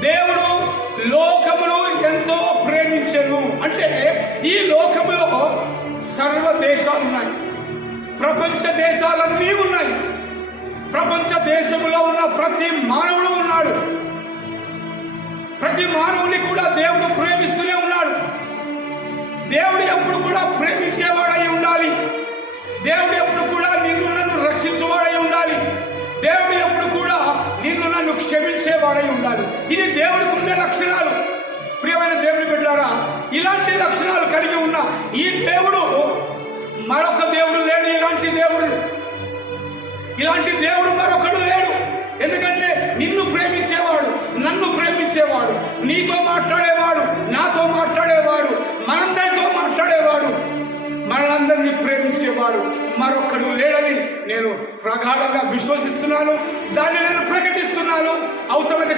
దేవుడు లోకమును ఎంతో ప్రేమించెను అంటే ఈ లోకములో సర్వ దేశాలు ఉన్నాయి, ప్రపంచ దేశాలన్నీ ఉన్నాయి, ప్రపంచ దేశంలో ఉన్న ప్రతి మానవుడు ఉన్నాడు. ప్రతి మానవుని కూడా దేవుడు ప్రేమిస్తూనే ఉన్నాడు. దేవుడు ఎప్పుడు కూడా ప్రేమించేవాడై ఉండాలి. దేవుడు ఎప్పుడు కూడా నిన్ను నన్ను రక్షించేవాడై ఉండాలి. దేవుడు ఎప్పుడు కూడా నిన్ను నన్ను క్షమించేవాడై ఉండాలి. ఇది దేవుడికి ఉండే లక్షణాలు. ప్రియమైన దేవుని బిడ్డలారా, ఇలాంటి లక్షణాలు కలిగి ఉన్న ఈ దేవుడు మరొక దేవుడు లేడు. ఇలాంటి దేవుడు మరొకడు లేడు. ఎందుకంటే నిన్ను ప్రేమించేవాడు, నన్ను ప్రేమించేవాడు, నీతో మాట్లాడేవాడు, నాతో మాట్లాడేవాడు, మనందరితో మాట్లాడేవాడు, మనందరినీ ప్రేమించేవాడు మరొకడు లేడని నేను ప్రగాఢంగా విశ్వసిస్తున్నాను. దాన్ని నేను ప్రకటిస్తున్నాను. అవసరమైతే